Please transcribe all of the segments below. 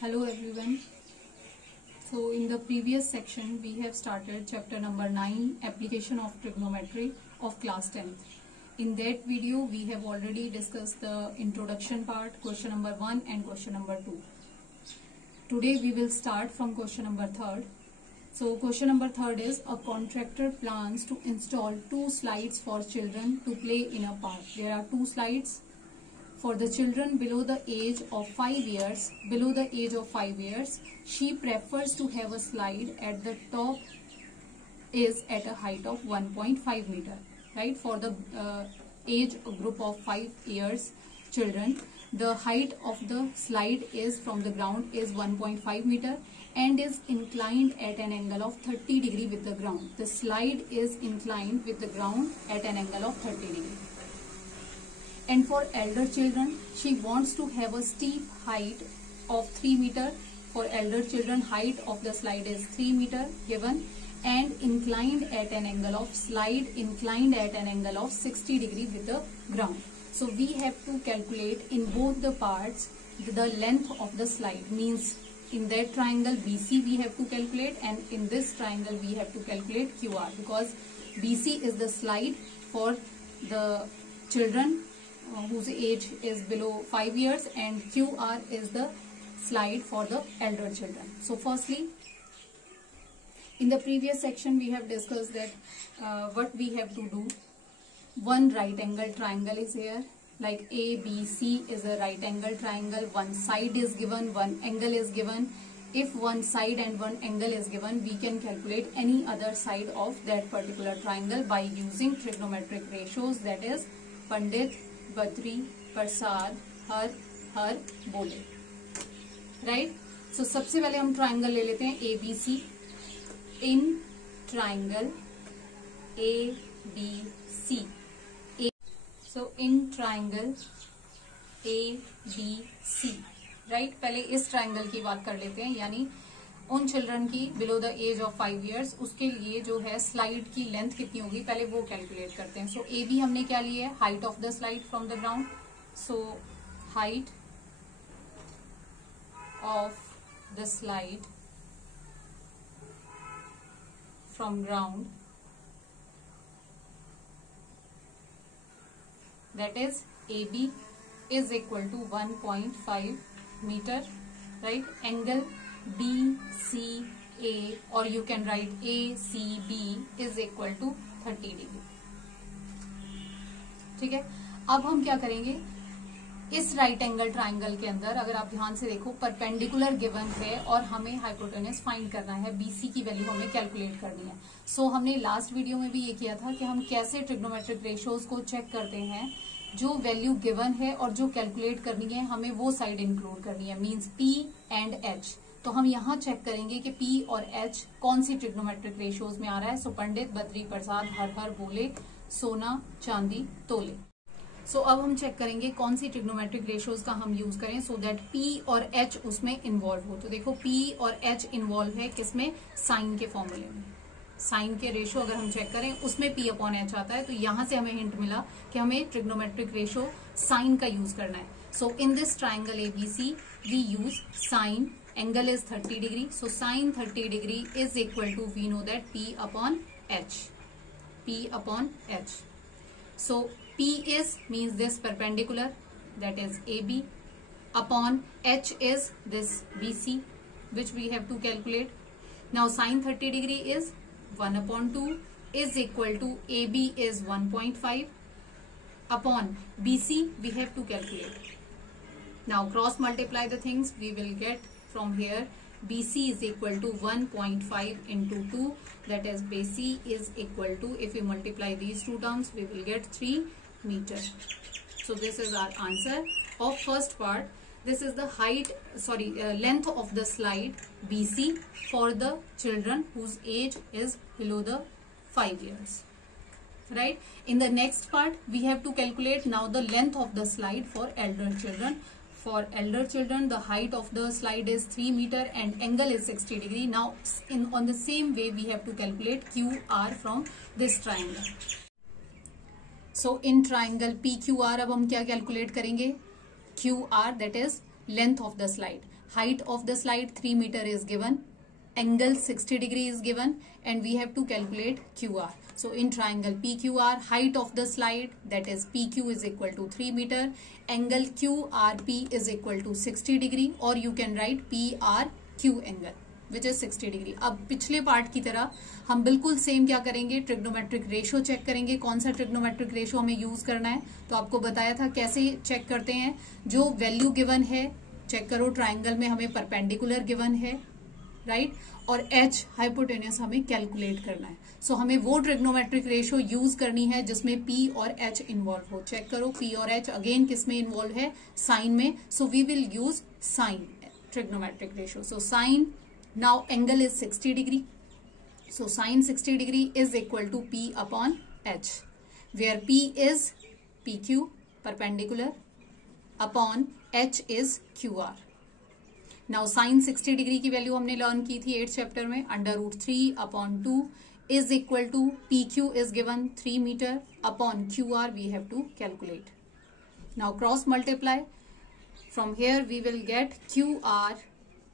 Hello everyone. So in the previous section we have started chapter number 9, application of trigonometry of class 10th. In that video we have already discussed the introduction part, question number 1 and question number 2. Today we will start from question number 3. So question number 3 is a contractor plans to install 2 slides for children to play in a park. There are 2 slides for the children below the age of 5 years. Below the age of 5 years, she prefers to have a slide at the top is at a height of 1.5 meter. Right? For the age group of 5 years children, the height of the slide is from the ground is 1.5 meter and is inclined at an angle of 30 degree with the ground. The slide is inclined with the ground at an angle of 30 degree. And for elder children, she wants to have a steep height of 3 meter. For elder children, height of the slide is 3 meter given and inclined at an angle of 60 degree with the ground. So we have to calculate in both the parts the length of the slide. Means in that triangle BC we have to calculate, and in this triangle we have to calculate QR, because BC is the slide for the children whose age is below 5 years and QR is the slide for the elder children. So firstly, in the previous section we have discussed that what we have to do. One right angle triangle is here, like ABC is a right angle triangle. One side is given, one angle is given. If one side and one angle is given, we can calculate any other side of that particular triangle by using trigonometric ratios, that is Pandit, Badri, Prasad, हर बोले. Right. सो सबसे पहले हम triangle ले लेते हैं ABC. In triangle ABC. So in triangle ABC. Right. पहले इस triangle की बात कर लेते हैं, यानी उन चिल्ड्रन की below the age of 5 years, उसके लिए जो है स्लाइड की लेंथ कितनी होगी पहले वो कैलकुलेट करते हैं. सो AB हमने क्या लिया है, height of the slide from the ground. So height of the slide from ground, that is AB is equal to 1.5 meter, right? Angle BCA, or you can write ACB is equal to 30 degree. ठीक है. अब हम क्या करेंगे, इस right angle triangle के अंदर अगर आप ध्यान से देखो परपेंडिकुलर गिवन है और हमें हाइपोटेनस फाइंड करना है, BC की वैल्यू हमें कैलकुलेट करनी है. सो हमने लास्ट वीडियो में भी ये किया था कि हम कैसे ट्रिग्नोमेट्रिक रेशियोज को चेक करते हैं. जो वैल्यू गिवन है और जो कैलकुलेट करनी है हमें वो साइड इंक्लूड करनी है, मींस P एंड H. तो हम यहाँ चेक करेंगे कि P और H कौन सी ट्रिग्नोमेट्रिक रेशियोज में आ रहा है. सो पंडित, बद्री, प्रसाद, हर बोले, सोना, चांदी, तोले. सो अब हम चेक करेंगे कौन सी ट्रिग्नोमेट्रिक रेशियोज का हम यूज करें सो दैट P और H उसमें इन्वॉल्व हो. तो देखो P और H इन्वॉल्व है किसमें, साइन के फॉर्मूले में. साइन के रेशियो अगर हम चेक करें उसमें P अपॉन H आता है. तो यहां से हमें हिंट मिला कि हमें ट्रिग्नोमेट्रिक रेशियो साइन का यूज करना है. So in this triangle ABC we use sine. Angle is 30 degree. So sine 30 degree is equal to, we know that P upon H. P upon H. So P is means this perpendicular, that is AB, upon H is this BC, which we have to calculate. Now sin 30 degree is 1 upon 2 is equal to AB is 1.5 upon BC we have to calculate. Now cross multiply the things, we will get from here BC is equal to 1.5 into 2, that is BC is equal to, if we multiply these two terms we will get 3 meter. So this is our answer of first part. This is the length of the slide BC for the children whose age is below the 5 years. Right. In the next part we have to calculate now the length of the slide for elder children. For elder children, the height of the slide is 3 meter and angle is 60 degree. Now, on the same way, we have to calculate QR from this triangle. So, in triangle PQR, अब हम क्या calculate करेंगे? QR, that is length of the slide. height of the slide 3 meter is given, angle 60 degree is given, and we have to calculate QR. So in triangle PQR, height of the slide, that is PQ is equal to 3 meter, angle QRP is equal to 60 degree, or you can write PRQ angle which is 60 degree. अब पिछले part की तरह हम बिल्कुल same क्या करेंगे, trigonometric ratio check करेंगे. कौन सा ट्रिग्नोमेट्रिक रेशो हमें यूज करना है, तो आपको बताया था कैसे चेक करते हैं. जो वैल्यू गिवन है, चेक करो ट्राइंगल में हमें परपेंडिकुलर गिवन है, राइट, और एच हाइपोटेन्यूस हमें कैलकुलेट करना है. सो हमें वो ट्रिग्नोमेट्रिक रेशो यूज करनी है जिसमें पी और एच इन्वॉल्व हो. चेक करो पी और एच अगेन किसमें इन्वॉल्व है, साइन में. So we will use sine trigonometric ratio. So sine, now angle is 60 degree, so sin 60 degree is equal to P upon H, where P is PQ perpendicular upon H is QR. now sin 60 degree की value हमने learn की थी 8th chapter में, √3 upon 2 is equal to PQ is given 3 meter upon QR we have to calculate. now cross multiply, from here we will get QR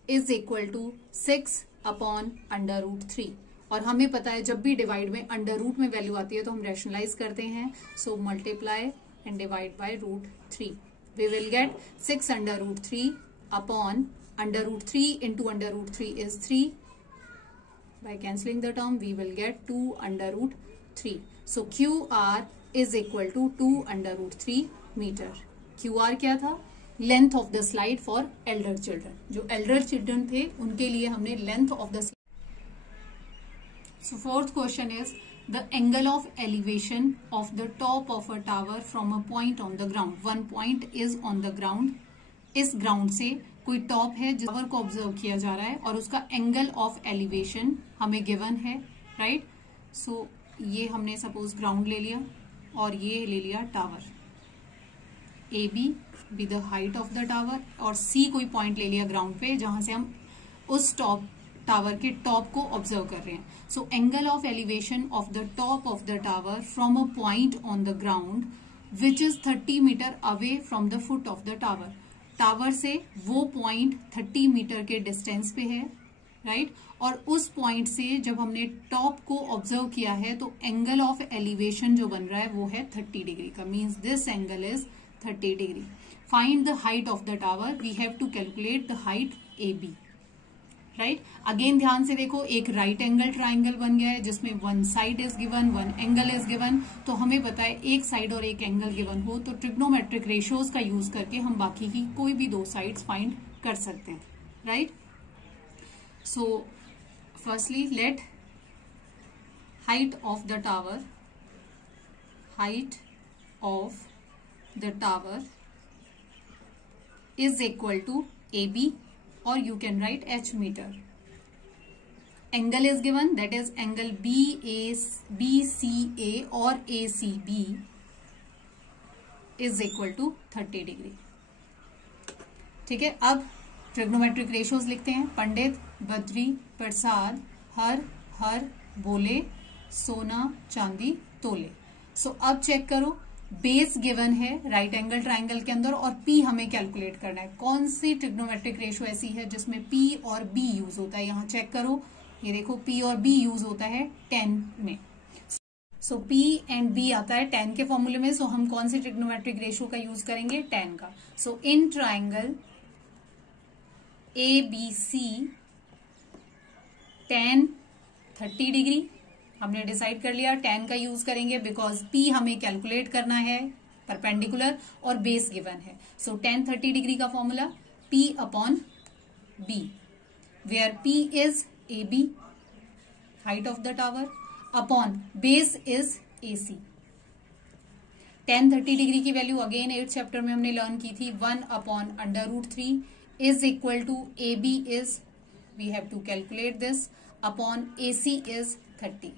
is equal to 6 upon √3. और हमें पता है जब भी डिवाइड में अंडर रूट में value आती है तो हम रैशनलाइज करते हैं. So multiply and divide by √3. We will get 6 √3 upon √3 into √3 is 3. By cancelling the term we will get 2 √3. So QR is equal to 2 √3 metre. QR क्या था, length of the slide for elder children. जो elder children थे उनके लिए हमने length of the. So fourth question is the angle of elevation of the top of a tower from a point on the ground. One point is on the ground. इस ground से कोई top है जिस tower को observe किया जा रहा है और उसका एंगल ऑफ एलिवेशन हमें गिवन है, राइट. सो ये हमने सपोज ग्राउंड ले लिया और ये ले लिया tower. A B be the height of the tower, और सी कोई पॉइंट ले लिया ग्राउंड पे जहां से हम उस टावर के टॉप को ऑब्जर्व कर रहे हैं. So angle of elevation of the top of the tower from a point on the ground which is 30 metre away from the foot of the tower. Tower से वो पॉइंट 30 मीटर के distance पे है, right. और उस point से जब हमने टॉप को ऑब्जर्व किया है तो एंगल ऑफ एलिवेशन जो बन रहा है वो है 30 डिग्री का. Means this angle is 30 degree. Find the height of the tower. We have to calculate the height AB. Right. Again ध्यान से देखो, एक राइट एंगल ट्राइंगल बन गया है जिसमें one side is given, one angle is given. तो हमें पता है एक साइड और एक एंगल गिवन हो तो ट्रिग्नोमेट्रिक रेशियोज का यूज करके हम बाकी की कोई भी दो साइड्स फाइंड कर सकते हैं, right. So firstly let height of the tower, height of the tower is equal to AB, or you can write H meter. Angle is given, that is angle BCA or ACB is equal to 30 degree. ठीक है. अब trigonometric ratios लिखते हैं. पंडित, बद्री, प्रसाद, हर बोले, सोना चांदी तोले. सो अब चेक करो, बेस गिवन है राइट एंगल ट्राइंगल के अंदर और पी हमें कैलकुलेट करना है. कौन सी ट्रिग्नोमेट्रिक रेशियो ऐसी है जिसमें पी और बी यूज होता है. यहाँ चेक करो, ये देखो पी और बी यूज होता है 10 में. सो पी एंड बी आता है 10 के फॉर्मूले में. सो हम कौन सी ट्रिग्नोमेट्रिक रेशियो का यूज करेंगे, 10 का. So in triangle A B C tan 30 degree हमने डिसाइड कर लिया. tan का यूज करेंगे बिकॉज p हमें कैलकुलेट करना है परपेंडिकुलर और बेस गिवन है. सो tan 30 डिग्री का formula p upon b, where p is AB height of the tower upon base is AC. tan 30 degree की वैल्यू अगेन 8th चैप्टर में हमने learn की थी 1 upon √3 is equal to AB is, we have to calculate this, upon AC is 30.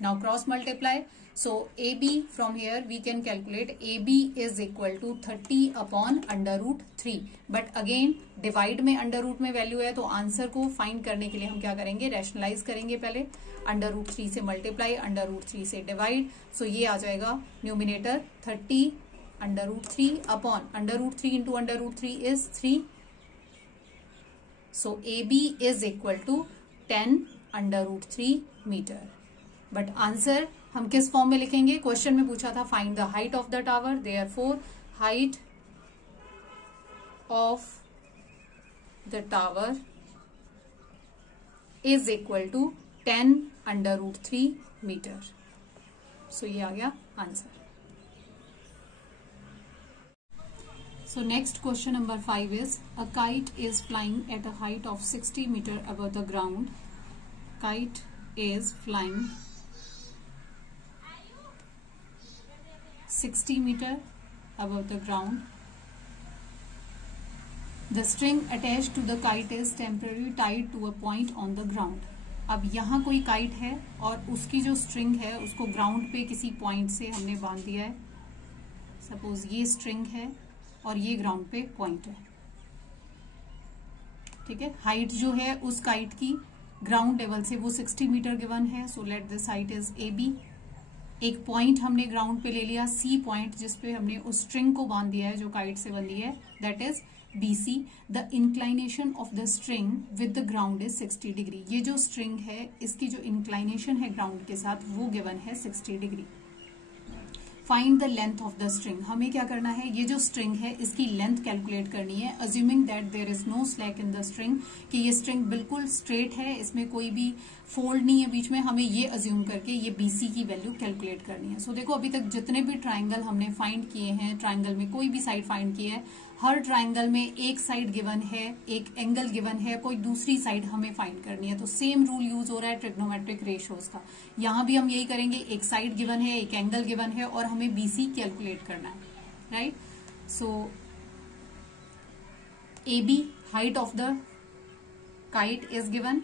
Now cross multiply. So AB from here we can calculate AB is equal to 30 upon √3. But again divide में under root में value है तो answer को find करने के लिए हम क्या करेंगे, रैशनलाइज करेंगे. पहले √3 से मल्टीप्लाई, √3 से डिवाइड. सो ये आ जाएगा numerator 30 √3 upon √3 into √3 is 3 so AB is equal to 10 under root 3 metre. But answer हम किस फॉर्म में लिखेंगे? क्वेश्चन में पूछा था find the height of the tower, therefore height of the tower is equal to 10 under root 3 metre. So ये आ गया answer. So next question number 5 is a kite is flying at a height of 60 meter above the ground. Kite is flying 60 meter above the ground. The string attached to the kite is temporarily tied to a point on the ground. अब यहाँ कोई kite है और उसकी जो string है उसको ground पे किसी पॉइंट से हमने बांध दिया है। सपोज ये स्ट्रिंग है और ये ग्राउंड पे पॉइंट है, ठीक है। हाइट जो है उस काइट की ग्राउंड लेवल से वो 60 मीटर गिवन है। So let this height is AB। एक पॉइंट हमने ग्राउंड पे ले लिया, C पॉइंट, जिसपे हमने उस स्ट्रिंग को बांध दिया है जो काइट से बंधी है, that is BC। The inclination of the string with the ground is 60 degree. ये जो स्ट्रिंग है इसकी जो इंक्लाइनेशन है ग्राउंड के साथ वो गिवन है 60 degree. Find the length of the string. हमें क्या करना है, ये जो स्ट्रिंग है इसकी लेंथ कैलकुलेट करनी है, assuming that there is no slack in the string, कि ये स्ट्रिंग बिल्कुल स्ट्रेट है, इसमें कोई भी फोल्ड नहीं है बीच में। हमें ये अज्यूम करके ये BC की वैल्यू कैलकुलेट करनी है। सो देखो अभी तक जितने भी ट्राइंगल हमने फाइंड किए हैं, ट्राइंगल में कोई भी साइड फाइंड की है, हर ट्राइंगल में एक साइड गिवन है, एक एंगल गिवन है, कोई दूसरी साइड हमें फाइंड करनी है। तो सेम रूल यूज हो रहा है ट्रिग्नोमेट्रिक रेशियोज का। यहां भी हम यही करेंगे, एक साइड गिवन है, एक एंगल गिवन है और हमें BC कैलकुलेट करना है, right. So AB height of the kite is given,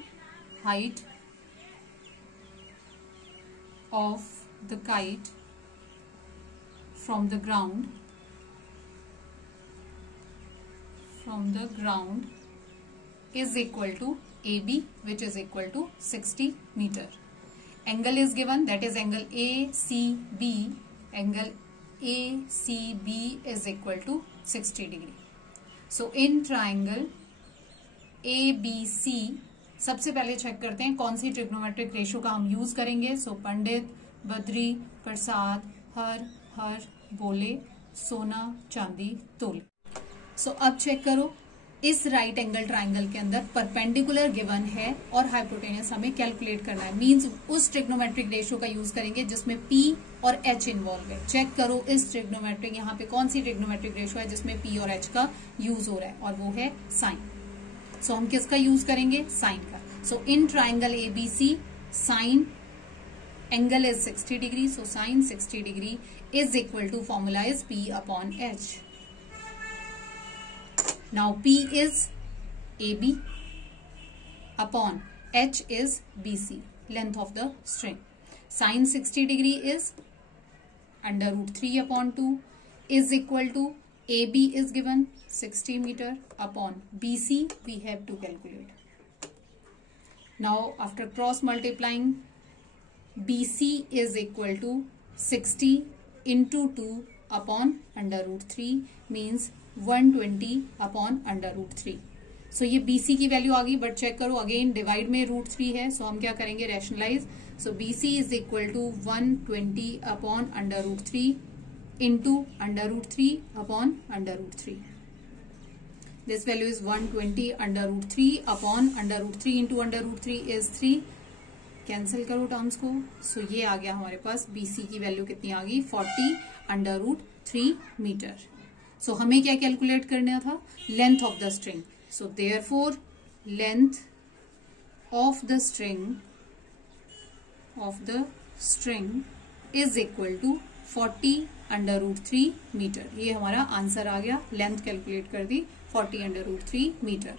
height of the kite from the ground is equal to AB, which is equal to 60 meter. Angle is given, that is angle ACB. Angle ACB is equal to 60 degree. So in triangle ABC सबसे पहले check करते हैं कौन सी trigonometric ratio का हम use करेंगे। सो पंडित, बद्री, प्रसाद, हर बोले, सोना, चांदी, तोले। सो अब चेक करो, इस राइट एंगल ट्राइंगल के अंदर परपेंडिकुलर गिवन है और हाइपोटेनस हमें कैलकुलेट करना है। मींस उस ट्रिग्नोमेट्रिक रेशियो का यूज करेंगे जिसमें P और H इन्वॉल्व है। चेक करो इस ट्रिग्नोमेट्रिक, यहाँ पे कौन सी ट्रिग्नोमेट्रिक रेशियो है जिसमें P और H का यूज हो रहा है, और वो है साइन। सो हम किसका यूज करेंगे? साइन का। So in triangle ABC sine angle is 60 degree, so sine 60 degree is equal to formula is P upon H। Now P is AB upon H is BC, length of the string. Sine 60 degree is under root 3 upon 2 is equal to AB is given 60 meter upon BC we have to calculate. Now after cross multiplying, BC is equal to 60 into 2 upon under root 3 means 120 upon under root 3. So ये BC की value आ गई, but check करो again divide में root 3 है, so हम क्या करेंगे? Rationalise. So BC is equal to 120 upon under root 3 into under root 3 upon under root 3. This value is 120 under root 3 upon under root 3 into under root 3 is 3. Cancel करो terms को। सो ये आ गया हमारे पास BC की वैल्यू कितनी आ गई? 40 under root 3 metre. सो हमें क्या कैलकुलेट करना था? Length of the string. So therefore length of the string is equal to 40 under root 3 metre. ये हमारा आंसर आ गया, लेंथ कैलकुलेट कर दी 40 अंडर रूट 3 मीटर।